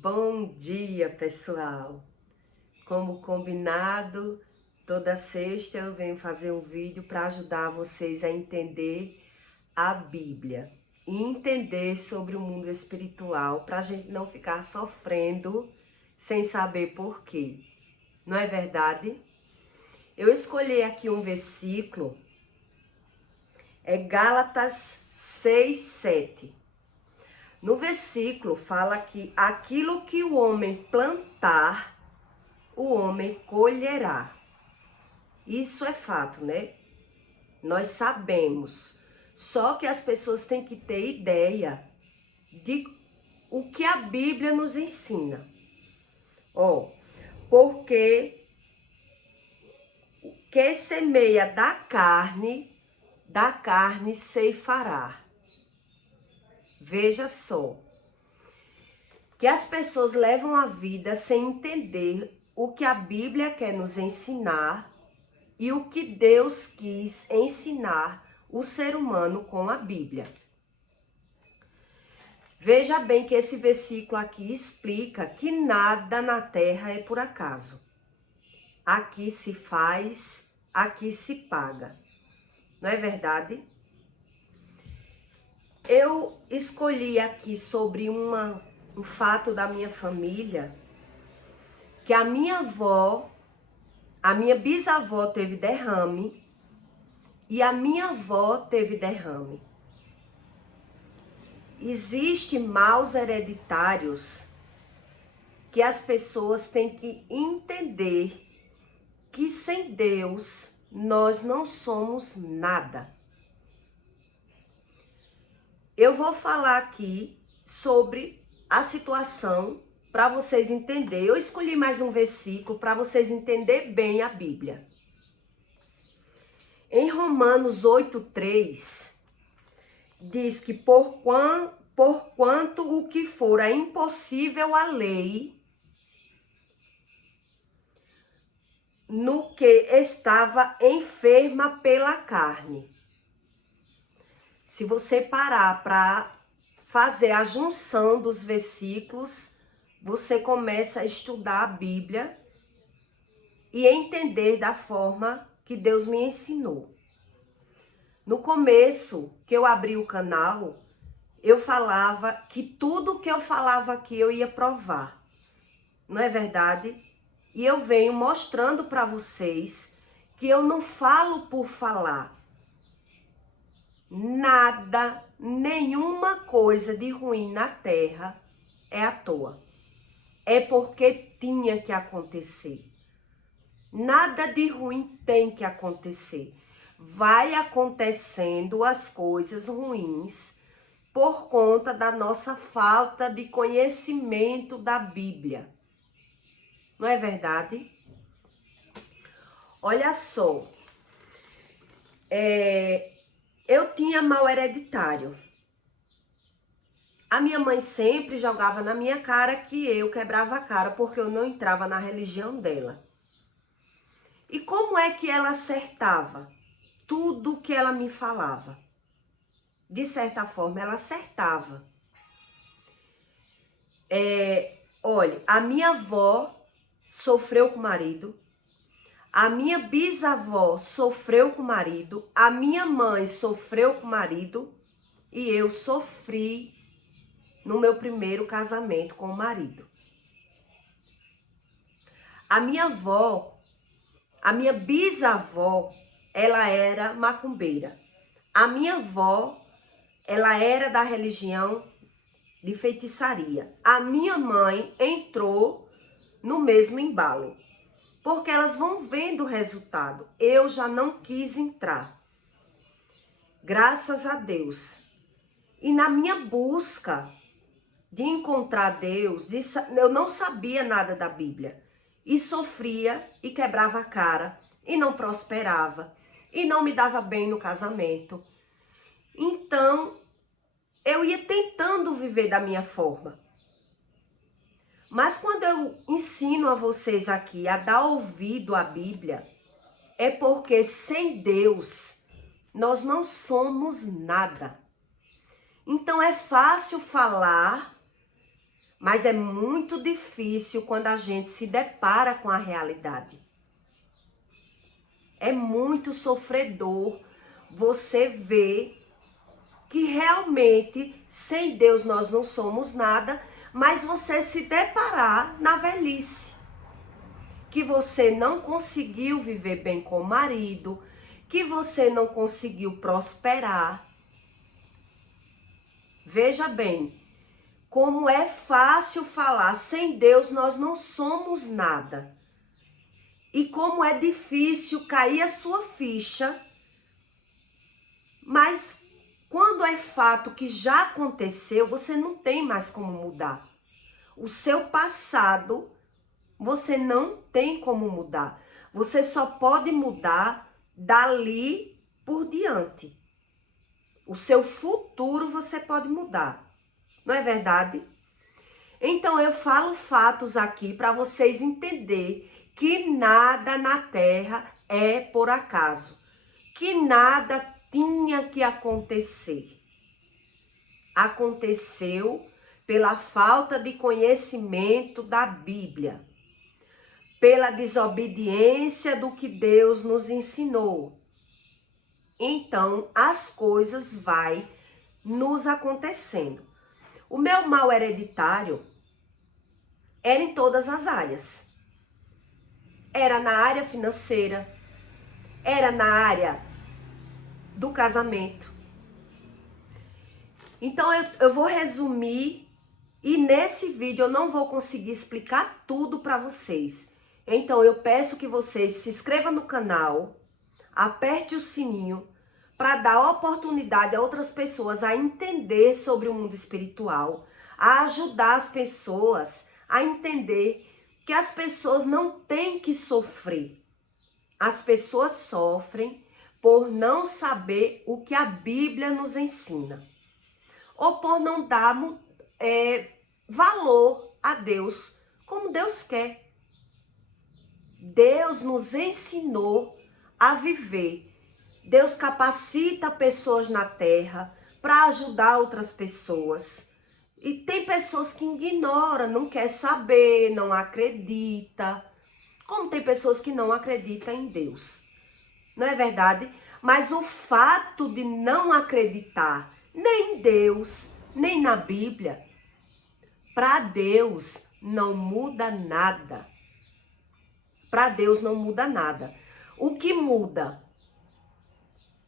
Bom dia, pessoal! Como combinado, toda sexta eu venho fazer um vídeo para ajudar vocês a entender a Bíblia e entender sobre o mundo espiritual, para a gente não ficar sofrendo sem saber por quê. Não é verdade? Eu escolhi aqui um versículo, é Gálatas 6:7. No versículo fala que aquilo que o homem plantar, o homem colherá. Isso é fato, né? Nós sabemos. Só que as pessoas têm que ter ideia de o que a Bíblia nos ensina. Porque o que semeia da carne ceifará. Veja só, que as pessoas levam a vida sem entender o que a Bíblia quer nos ensinar e o que Deus quis ensinar o ser humano com a Bíblia. Veja bem que esse versículo aqui explica que nada na terra é por acaso. Aqui se faz, aqui se paga. Não é verdade? Eu escolhi aqui sobre um fato da minha família, que a minha bisavó teve derrame e a minha avó teve derrame. Existem maus hereditários que as pessoas têm que entender que sem Deus nós não somos nada. Eu vou falar aqui sobre a situação para vocês entenderem. Eu escolhi mais um versículo para vocês entenderem bem a Bíblia. Em Romanos 8:3, diz que porquanto o que fora impossível à lei, no que estava enferma pela carne. Se você parar para fazer a junção dos versículos, você começa a estudar a Bíblia e entender da forma que Deus me ensinou. No começo, que eu abri o canal, eu falava que tudo que eu falava aqui eu ia provar. Não é verdade? E eu venho mostrando para vocês que eu não falo por falar. Nada, nenhuma coisa de ruim na terra é à toa. É porque tinha que acontecer. Nada de ruim tem que acontecer. Vai acontecendo as coisas ruins por conta da nossa falta de conhecimento da Bíblia. Não é verdade? Olha só, eu tinha mal hereditário. A minha mãe sempre jogava na minha cara que eu quebrava a cara porque eu não entrava na religião dela. E como é que ela acertava tudo que ela me falava? De certa forma, ela acertava. Olha, a minha avó sofreu com o marido, a minha bisavó sofreu com o marido, a minha mãe sofreu com o marido e eu sofri no meu primeiro casamento com o marido. A minha bisavó, ela era macumbeira. A minha avó, ela era da religião de feitiçaria. A minha mãe entrou no mesmo embalo, porque elas vão vendo o resultado. Eu já não quis entrar. Graças a Deus. E na minha busca de encontrar Deus, eu não sabia nada da Bíblia. E sofria e quebrava a cara e não prosperava e não me dava bem no casamento. Então, eu ia tentando viver da minha forma. Mas quando eu ensino a vocês aqui a dar ouvido à Bíblia, é porque sem Deus nós não somos nada. Então é fácil falar, Mas é muito difícil quando a gente se depara com a realidade. É muito sofredor você ver que realmente sem Deus nós não somos nada, mas você se deparar na velhice. Que você não conseguiu viver bem com o marido, que você não conseguiu prosperar. Veja bem, como é fácil falar, sem Deus nós não somos nada. E como é difícil cair a sua ficha, mas quando é fato que já aconteceu, você não tem mais como mudar. O seu passado, você não tem como mudar. Você só pode mudar dali por diante. O seu futuro você pode mudar. Não é verdade? Então eu falo fatos aqui para vocês entenderem que nada na Terra é por acaso. Que nada tinha que acontecer. Aconteceu pela falta de conhecimento da Bíblia. Pela desobediência do que Deus nos ensinou. Então, as coisas vai nos acontecendo. O meu mal hereditário era em todas as áreas. Era na área financeira, era na área do casamento. Então, eu vou resumir e nesse vídeo eu não vou conseguir explicar tudo para vocês. Então, eu peço que vocês se inscrevam no canal, aperte o sininho para dar oportunidade a outras pessoas a entender sobre o mundo espiritual, a ajudar as pessoas a entender que as pessoas não têm que sofrer. As pessoas sofrem por não saber o que a Bíblia nos ensina. Ou por não dar valor a Deus como Deus quer. Deus nos ensinou a viver. Deus capacita pessoas na terra para ajudar outras pessoas. E tem pessoas que ignoram, não quer saber, não acredita. Como tem pessoas que não acreditam em Deus. Não é verdade? Mas o fato de não acreditar nem em Deus, nem na Bíblia, para Deus não muda nada. Para Deus não muda nada. O que muda?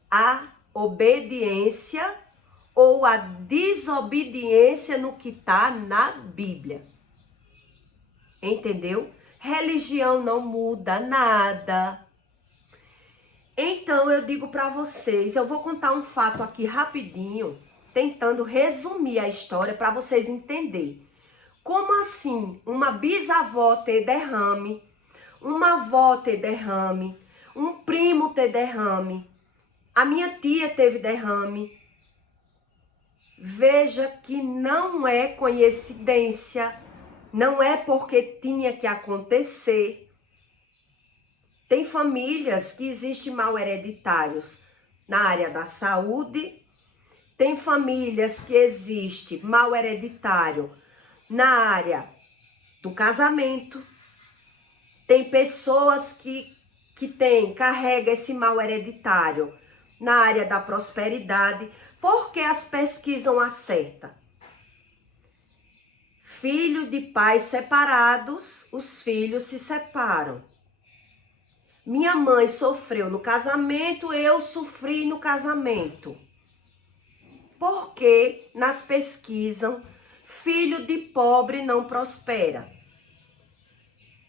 A obediência ou a desobediência no que está na Bíblia. Entendeu? Religião não muda nada. Então eu digo para vocês, eu vou contar um fato aqui rapidinho, tentando resumir a história para vocês entenderem. Como assim uma bisavó ter derrame, uma avó ter derrame, um primo ter derrame, a minha tia teve derrame. Veja que não é coincidência, não é porque tinha que acontecer. Tem famílias que existem mal hereditários na área da saúde, tem famílias que existem mal hereditário na área do casamento, tem pessoas que carregam esse mal hereditário na área da prosperidade, porque as pesquisas acertam. Filhos de pais separados, os filhos se separam. Minha mãe sofreu no casamento, eu sofri no casamento. Porque nas pesquisas, filho de pobre não prospera.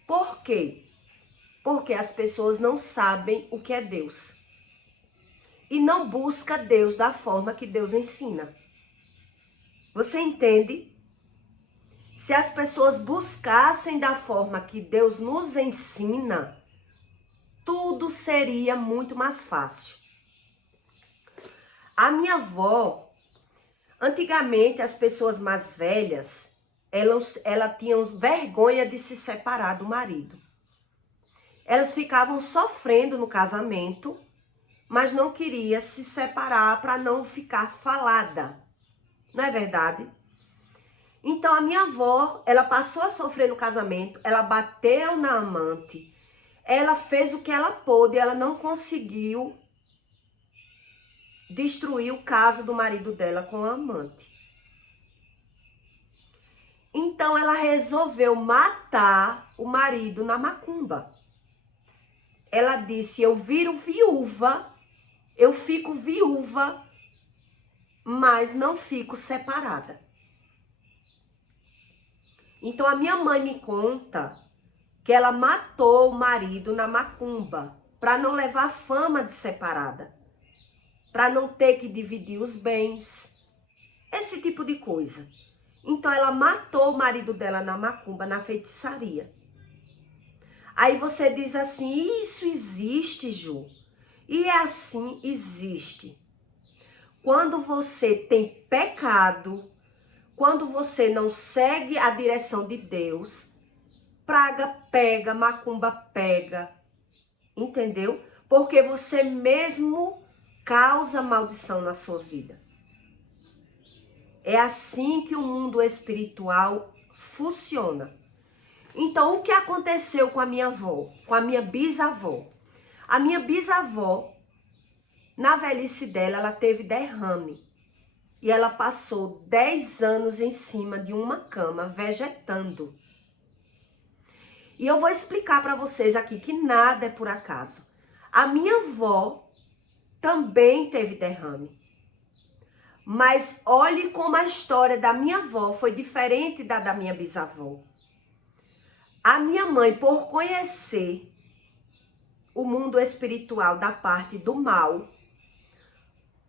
Por quê? Porque as pessoas não sabem o que é Deus. E não busca Deus da forma que Deus ensina. Você entende? Se as pessoas buscassem da forma que Deus nos ensina, tudo seria muito mais fácil. A minha avó, antigamente as pessoas mais velhas, elas tinham vergonha de se separar do marido. Elas ficavam sofrendo no casamento, mas não queria se separar para não ficar falada. Não é verdade? Então a minha avó, ela passou a sofrer no casamento, ela bateu na amante, ela fez o que ela pôde, ela não conseguiu destruir o caso do marido dela com a amante. Então ela resolveu matar o marido na macumba. Ela disse: eu viro viúva, eu fico viúva, mas não fico separada. Então a minha mãe me conta que ela matou o marido na macumba para não levar fama de separada, para não ter que dividir os bens, esse tipo de coisa. Então ela matou o marido dela na macumba, na feitiçaria. Aí você diz assim: isso existe, Ju? E é assim, existe. Quando você tem pecado, quando você não segue a direção de Deus, praga pega, macumba pega, entendeu? Porque você mesmo causa maldição na sua vida. É assim que o mundo espiritual funciona. Então, o que aconteceu com a minha avó, com a minha bisavó? A minha bisavó, na velhice dela, ela teve derrame. E ela passou 10 anos em cima de uma cama, vegetando. E eu vou explicar para vocês aqui que nada é por acaso. A minha avó também teve derrame. Mas olhe como a história da minha avó foi diferente da minha bisavó. A minha mãe, por conhecer o mundo espiritual da parte do mal,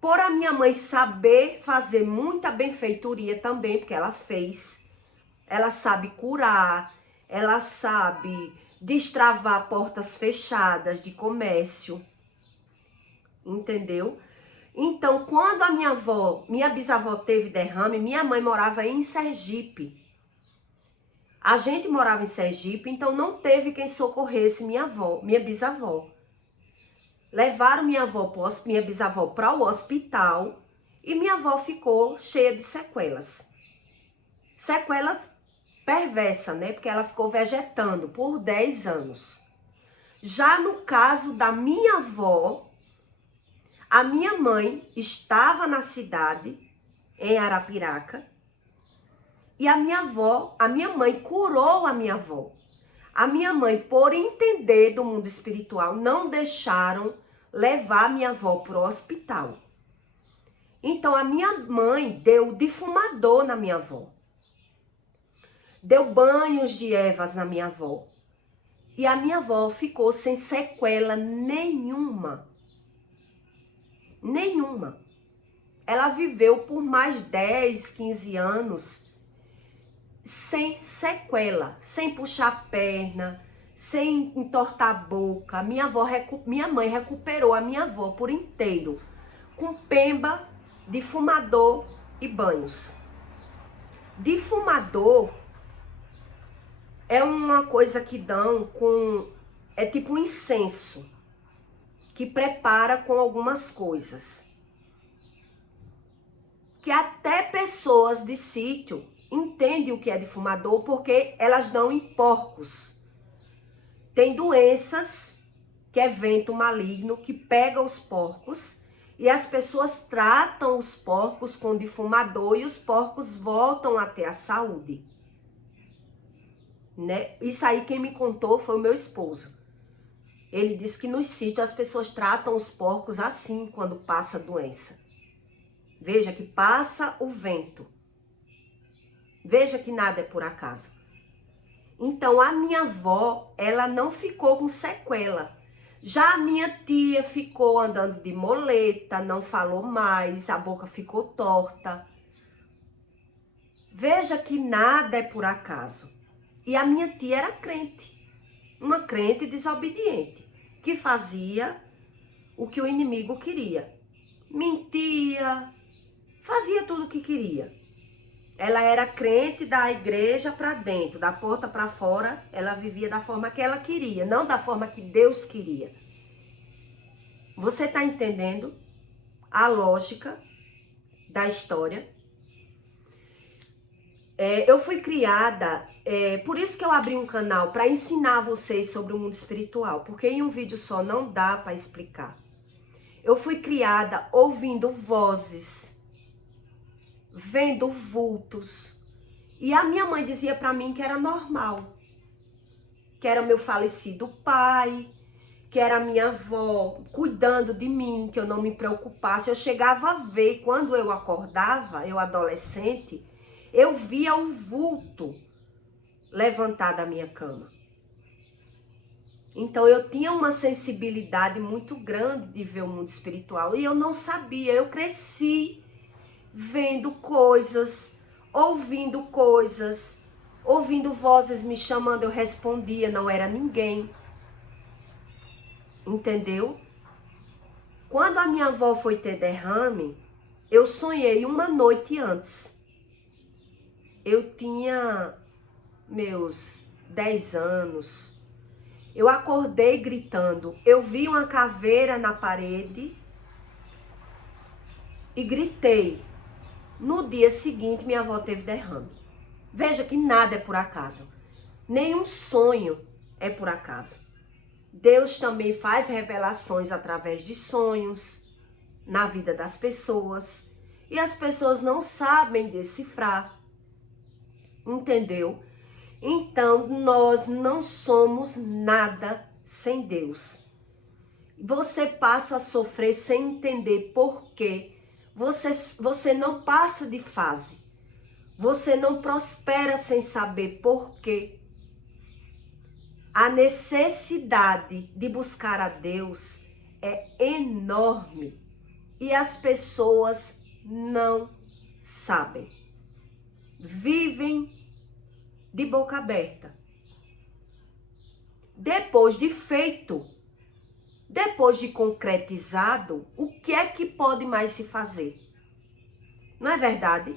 por a minha mãe saber fazer muita benfeitoria também, porque ela fez, ela sabe curar, ela sabe destravar portas fechadas de comércio, entendeu? Então, quando a minha bisavó teve derrame, minha mãe morava em Sergipe. A gente morava em Sergipe, então não teve quem socorresse minha bisavó. Levaram minha bisavó para o hospital e minha avó ficou cheia de sequelas. Sequelas perversas, né? Porque ela ficou vegetando por 10 anos. Já no caso da minha avó, a minha mãe estava na cidade, em Arapiraca, e a minha mãe curou a minha avó. A minha mãe, por entender do mundo espiritual, não deixaram levar minha avó para o hospital. Então, a minha mãe deu defumador na minha avó. Deu banhos de ervas na minha avó. E a minha avó ficou sem sequela nenhuma. Nenhuma. Ela viveu por mais 10, 15 anos sem sequela, sem puxar a perna, sem entortar a boca. Minha mãe recuperou a minha avó por inteiro, com pemba, defumador e banhos. Defumador é uma coisa que dão com... é tipo um incenso, que prepara com algumas coisas. Que até pessoas de sítio entendem o que é defumador, porque elas dão em porcos. Tem doenças, que é vento maligno, que pega os porcos, e as pessoas tratam os porcos com defumador, e os porcos voltam a ter a saúde. Né? Isso aí quem me contou foi o meu esposo. Ele disse que nos sítios as pessoas tratam os porcos assim quando passa doença. Veja que passa o vento. Veja que nada é por acaso. Então, a minha avó, ela não ficou com sequela. Já a minha tia ficou andando de moleta, não falou mais, a boca ficou torta. Veja que nada é por acaso. E a minha tia era crente. Uma crente desobediente, que fazia o que o inimigo queria. Mentia, fazia tudo o que queria. Ela era crente da igreja para dentro, da porta para fora, ela vivia da forma que ela queria, não da forma que Deus queria. Você está entendendo a lógica da história? Eu fui criada, por isso que eu abri um canal, para ensinar vocês sobre o mundo espiritual, porque em um vídeo só não dá para explicar. Eu fui criada ouvindo vozes, vendo vultos, e a minha mãe dizia para mim que era normal, que era meu falecido pai, que era minha avó cuidando de mim, que eu não me preocupasse. Eu chegava a ver, quando eu acordava, eu adolescente, eu via o vulto levantar da minha cama. Então eu tinha uma sensibilidade muito grande de ver o mundo espiritual e eu não sabia. Eu cresci vendo coisas, ouvindo vozes me chamando, eu respondia, não era ninguém. Entendeu? Quando a minha avó foi ter derrame, eu sonhei uma noite antes. Eu tinha meus 10 anos. Eu acordei gritando. Eu vi uma caveira na parede e gritei. No dia seguinte, minha avó teve derrame. Veja que nada é por acaso. Nenhum sonho é por acaso. Deus também faz revelações através de sonhos na vida das pessoas. E as pessoas não sabem decifrar. Entendeu? Então, nós não somos nada sem Deus. Você passa a sofrer sem entender por quê. Você não passa de fase. Você não prospera sem saber por quê. A necessidade de buscar a Deus é enorme e as pessoas não sabem. Vivem de boca aberta. Depois de feito, depois de concretizado, o que é que pode mais se fazer? Não é verdade?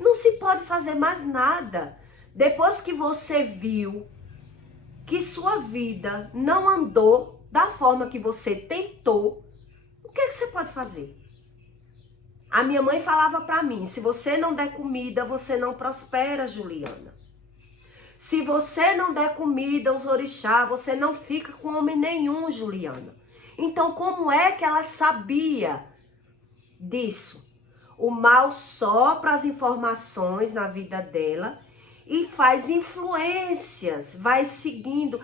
Não se pode fazer mais nada. Depois que você viu que sua vida não andou da forma que você tentou, o que é que você pode fazer? A minha mãe falava para mim, se você não der comida, você não prospera, Juliana. Se você não der comida aos orixás, você não fica com homem nenhum, Juliana. Então, como é que ela sabia disso? O mal sopra as informações na vida dela e faz influências, vai seguindo.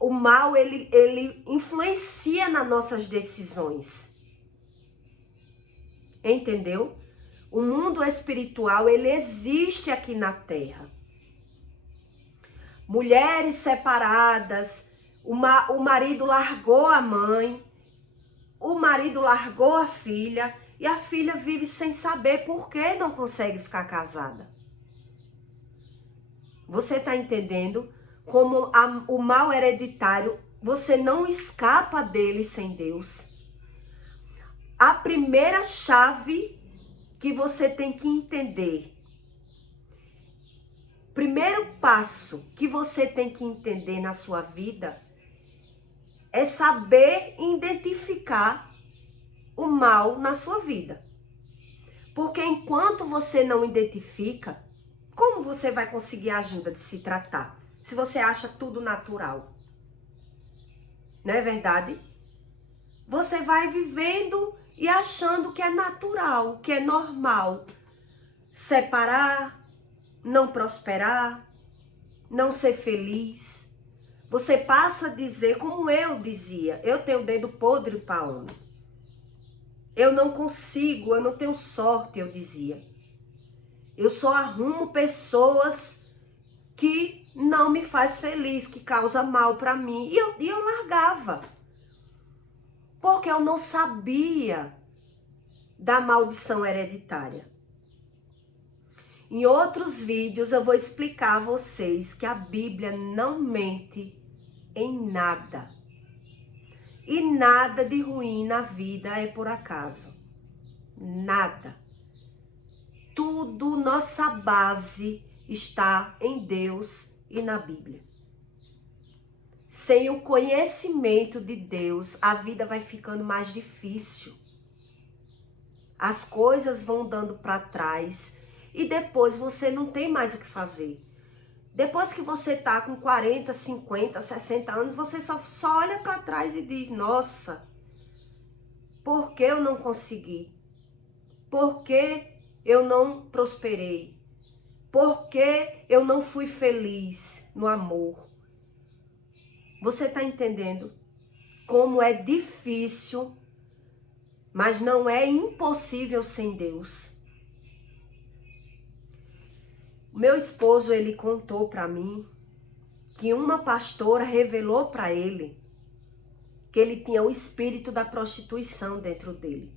O mal, ele influencia nas nossas decisões. Entendeu? O mundo espiritual, ele existe aqui na Terra. Mulheres separadas, o marido largou a mãe, o marido largou a filha e a filha vive sem saber por que não consegue ficar casada. Você está entendendo como o mal hereditário, você não escapa dele sem Deus. A primeira chave que você tem que entender, primeiro passo que você tem que entender na sua vida é saber identificar o mal na sua vida. Porque enquanto você não identifica, como você vai conseguir a ajuda de se tratar? Se você acha tudo natural. Não é verdade? Você vai vivendo e achando que é natural, que é normal. Separar, não prosperar, não ser feliz. Você passa a dizer, como eu dizia, eu tenho o dedo podre para homem. Eu não consigo, eu não tenho sorte, eu dizia. Eu só arrumo pessoas que não me faz feliz, que causa mal para mim. E eu largava. Porque eu não sabia da maldição hereditária. Em outros vídeos eu vou explicar a vocês que a Bíblia não mente em nada. E nada de ruim na vida é por acaso. Nada. Tudo, nossa base está em Deus e na Bíblia. Sem o conhecimento de Deus, a vida vai ficando mais difícil. As coisas vão dando para trás e depois você não tem mais o que fazer. Depois que você tá com 40, 50, 60 anos, você só olha para trás e diz, nossa, por que eu não consegui? Por que eu não prosperei? Por que eu não fui feliz no amor? Você tá entendendo como é difícil, mas não é impossível sem Deus? Meu esposo, ele contou para mim que uma pastora revelou para ele que ele tinha o espírito da prostituição dentro dele.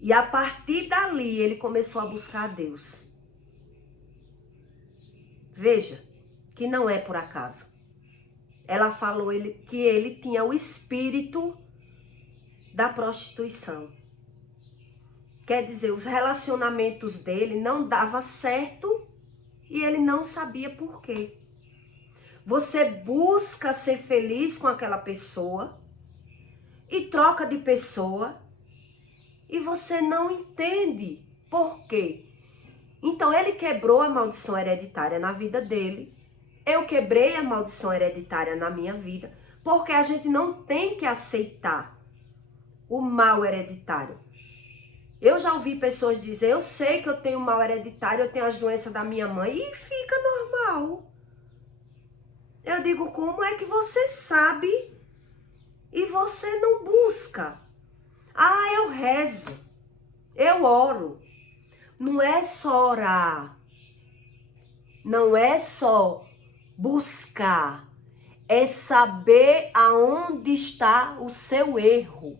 E a partir dali ele começou a buscar a Deus. Veja, que não é por acaso. Ela falou que ele tinha o espírito da prostituição. Quer dizer, os relacionamentos dele não davam certo e ele não sabia por quê. Você busca ser feliz com aquela pessoa e troca de pessoa e você não entende por quê. Então ele quebrou a maldição hereditária na vida dele. Eu quebrei a maldição hereditária na minha vida, porque a gente não tem que aceitar o mal hereditário. Eu já ouvi pessoas dizer, eu sei que eu tenho mal hereditário, eu tenho as doenças da minha mãe, e fica normal. Eu digo, como é que você sabe e você não busca? Ah, eu rezo, eu oro. Não é só orar, não é só buscar, é saber aonde está o seu erro.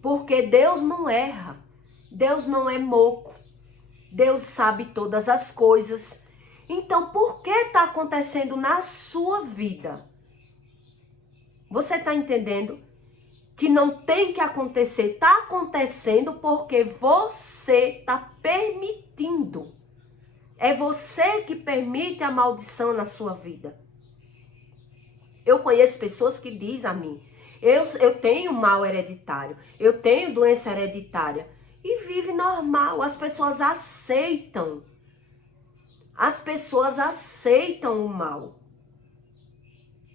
Porque Deus não erra, Deus não é moco, Deus sabe todas as coisas. Então, por que está acontecendo na sua vida? Você está entendendo? Que não tem que acontecer, está acontecendo porque você está permitindo. É você que permite a maldição na sua vida. Eu conheço pessoas que dizem a mim, eu tenho mal hereditário, eu tenho doença hereditária. E vive normal, as pessoas aceitam. As pessoas aceitam o mal.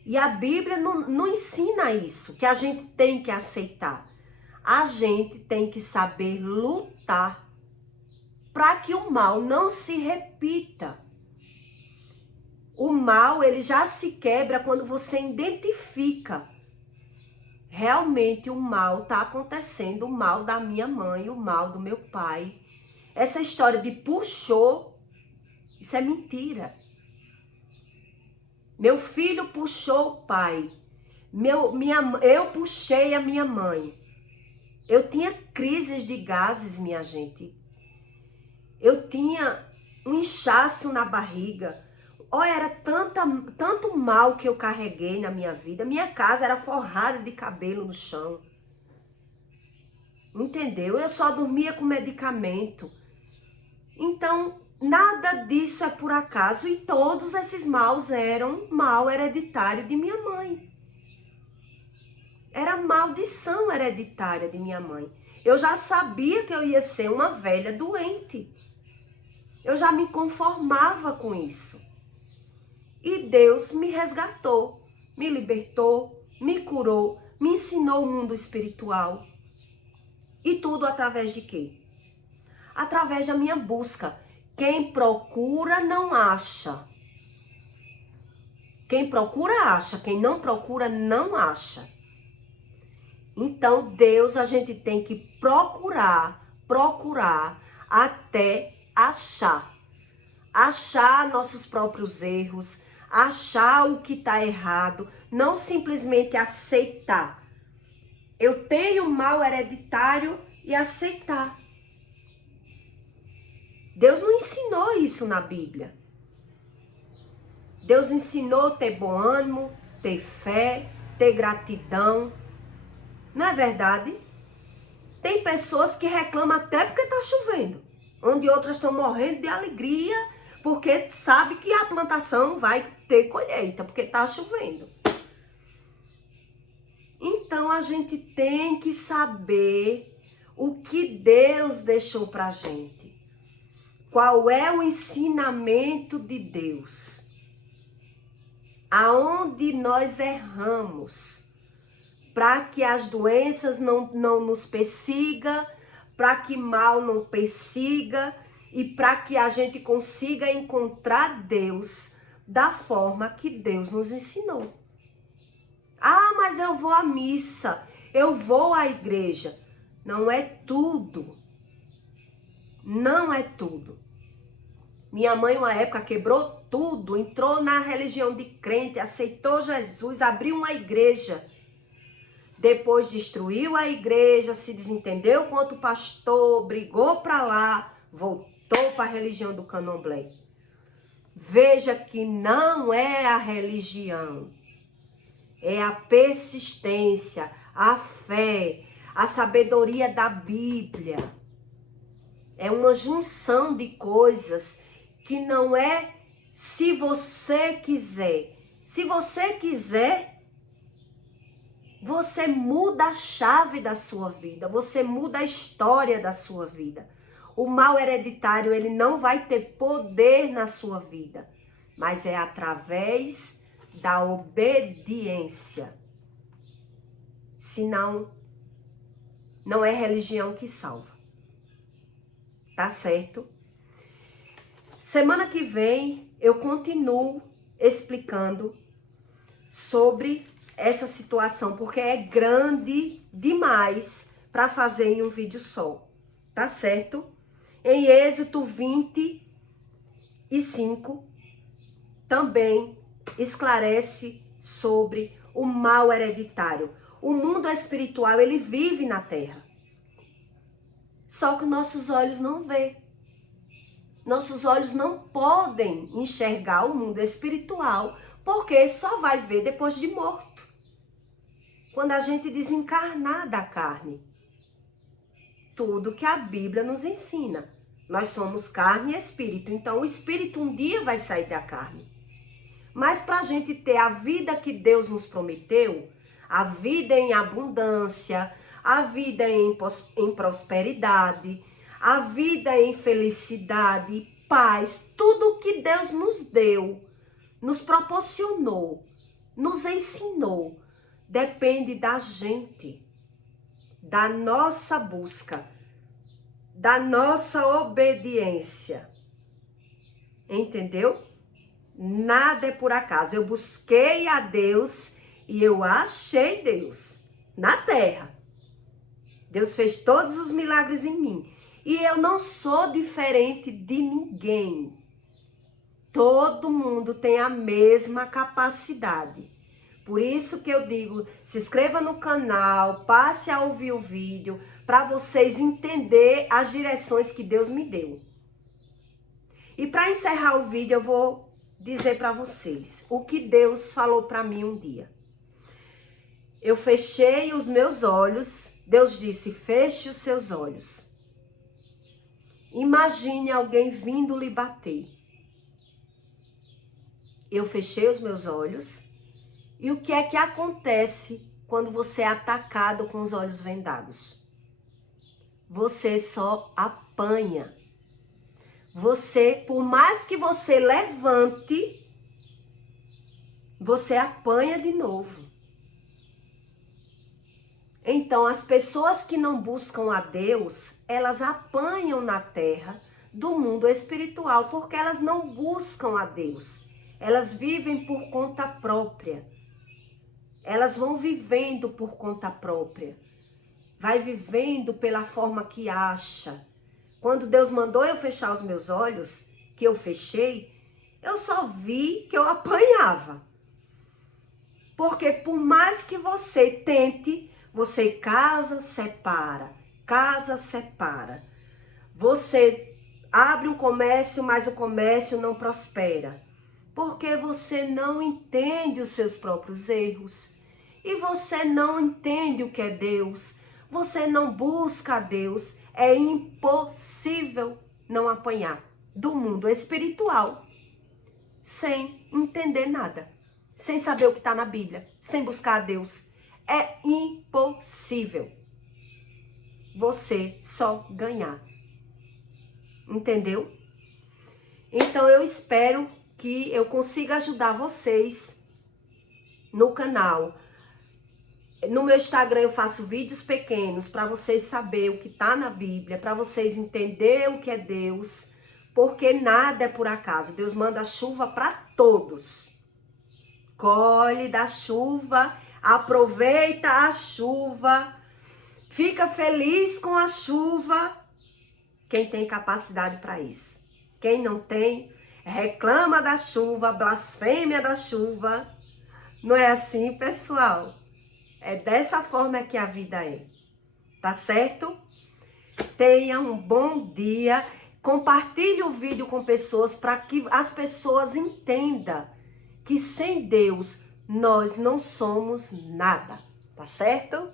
E a Bíblia não ensina isso, que a gente tem que aceitar. A gente tem que saber lutar para que o mal não se repita. O mal, ele já se quebra quando você identifica. Realmente o mal está acontecendo, o mal da minha mãe, o mal do meu pai. Essa história de puxou, isso é mentira. Meu filho puxou o pai. Eu puxei a minha mãe. Eu tinha crises de gases, minha gente. Eu tinha um inchaço na barriga. Olha, era tanto mal que eu carreguei na minha vida. Minha casa era forrada de cabelo no chão. Entendeu? Eu só dormia com medicamento. Então, nada disso é por acaso. E todos esses maus eram mal hereditário de minha mãe. Era maldição hereditária de minha mãe. Eu já sabia que eu ia ser uma velha doente. Eu já me conformava com isso. E Deus me resgatou, me libertou, me curou, me ensinou o mundo espiritual. E tudo através de quê? Através da minha busca. Quem procura não acha. Quem procura acha, quem não procura não acha. Então, Deus, a gente tem que procurar até achar. Achar nossos próprios erros, achar o que está errado, não simplesmente aceitar. Eu tenho mal hereditário e aceitar. Deus não ensinou isso na Bíblia. Deus ensinou ter bom ânimo, ter fé, ter gratidão. Não é verdade? Tem pessoas que reclamam até porque está chovendo, onde outras estão morrendo de alegria porque sabe que a plantação vai ter colheita, porque está chovendo. Então a gente tem que saber o que Deus deixou pra gente. qual é o ensinamento de Deus. Aonde nós erramos, para que as doenças não nos persigam, para que mal não persiga e para que a gente consiga encontrar Deus da forma que Deus nos ensinou. Ah, mas eu vou à missa, eu vou à igreja. Não é tudo. Não é tudo. Minha mãe, uma época, quebrou tudo, entrou na religião de crente, aceitou Jesus, abriu uma igreja. Depois destruiu a igreja, se desentendeu com outro pastor, brigou para lá, voltou para a religião do candomblé. Veja que não é a religião, é a persistência, a fé, a sabedoria da Bíblia. É uma junção de coisas que não é se você quiser. Se você quiser, você muda a chave da sua vida, você muda a história da sua vida. O mal hereditário, ele não vai ter poder na sua vida, mas é através da obediência. Senão, não é religião que salva. Tá certo? Semana que vem eu continuo explicando sobre essa situação, porque é grande demais para fazer em um vídeo só. Tá certo? Em Êxodo 25 também esclarece sobre o mal hereditário. O mundo espiritual, ele vive na terra. Só que nossos olhos não vê. Nossos olhos não podem enxergar o mundo espiritual, porque só vai ver depois de morto. Quando a gente desencarnar da carne. Tudo que a Bíblia nos ensina. Nós somos carne e espírito, então o espírito um dia vai sair da carne. Mas para a gente ter a vida que Deus nos prometeu, a vida em abundância, a vida em prosperidade, a vida em felicidade, paz, tudo que Deus nos deu, nos proporcionou, nos ensinou, depende da gente, da nossa busca, da nossa obediência. Entendeu? Nada é por acaso. Eu busquei a Deus e eu achei Deus na terra. Deus fez todos os milagres em mim. E eu não sou diferente de ninguém. Todo mundo tem a mesma capacidade. Por isso que eu digo, se inscreva no canal, passe a ouvir o vídeo, para vocês entenderem as direções que Deus me deu. E para encerrar o vídeo, eu vou dizer para vocês o que Deus falou para mim um dia. Eu fechei os meus olhos. Deus disse, feche os seus olhos. Imagine alguém vindo lhe bater. Eu fechei os meus olhos. E o que é que acontece quando você é atacado com os olhos vendados? Você só apanha. Você, por mais que você levante, você apanha de novo. Então, as pessoas que não buscam a Deus, elas apanham na terra do mundo espiritual, porque elas não buscam a Deus. Elas vivem por conta própria. Elas vão vivendo por conta própria. Vai vivendo pela forma que acha. Quando Deus mandou eu fechar os meus olhos, que eu fechei, eu só vi que eu apanhava. Porque por mais que você tente, você casa, separa. Você abre um comércio, mas o comércio não prospera. Porque você não entende os seus próprios erros. E você não entende o que é Deus. Você não busca a Deus. É impossível não apanhar do mundo espiritual sem entender nada. Sem saber o que está na Bíblia. Sem buscar a Deus. É impossível você só ganhar. Entendeu? Então eu espero que eu consiga ajudar vocês no canal. No meu Instagram eu faço vídeos pequenos para vocês saberem o que está na Bíblia, para vocês entenderem o que é Deus, porque nada é por acaso. Deus manda chuva para todos. Colhe da chuva, aproveita a chuva, fica feliz com a chuva. Quem tem capacidade para isso. Quem não tem, reclama da chuva, blasfêmia da chuva. Não é assim, pessoal? É dessa forma que a vida é. Tá certo? Tenha um bom dia. Compartilhe o vídeo com pessoas para que as pessoas entendam que sem Deus nós não somos nada. Tá certo?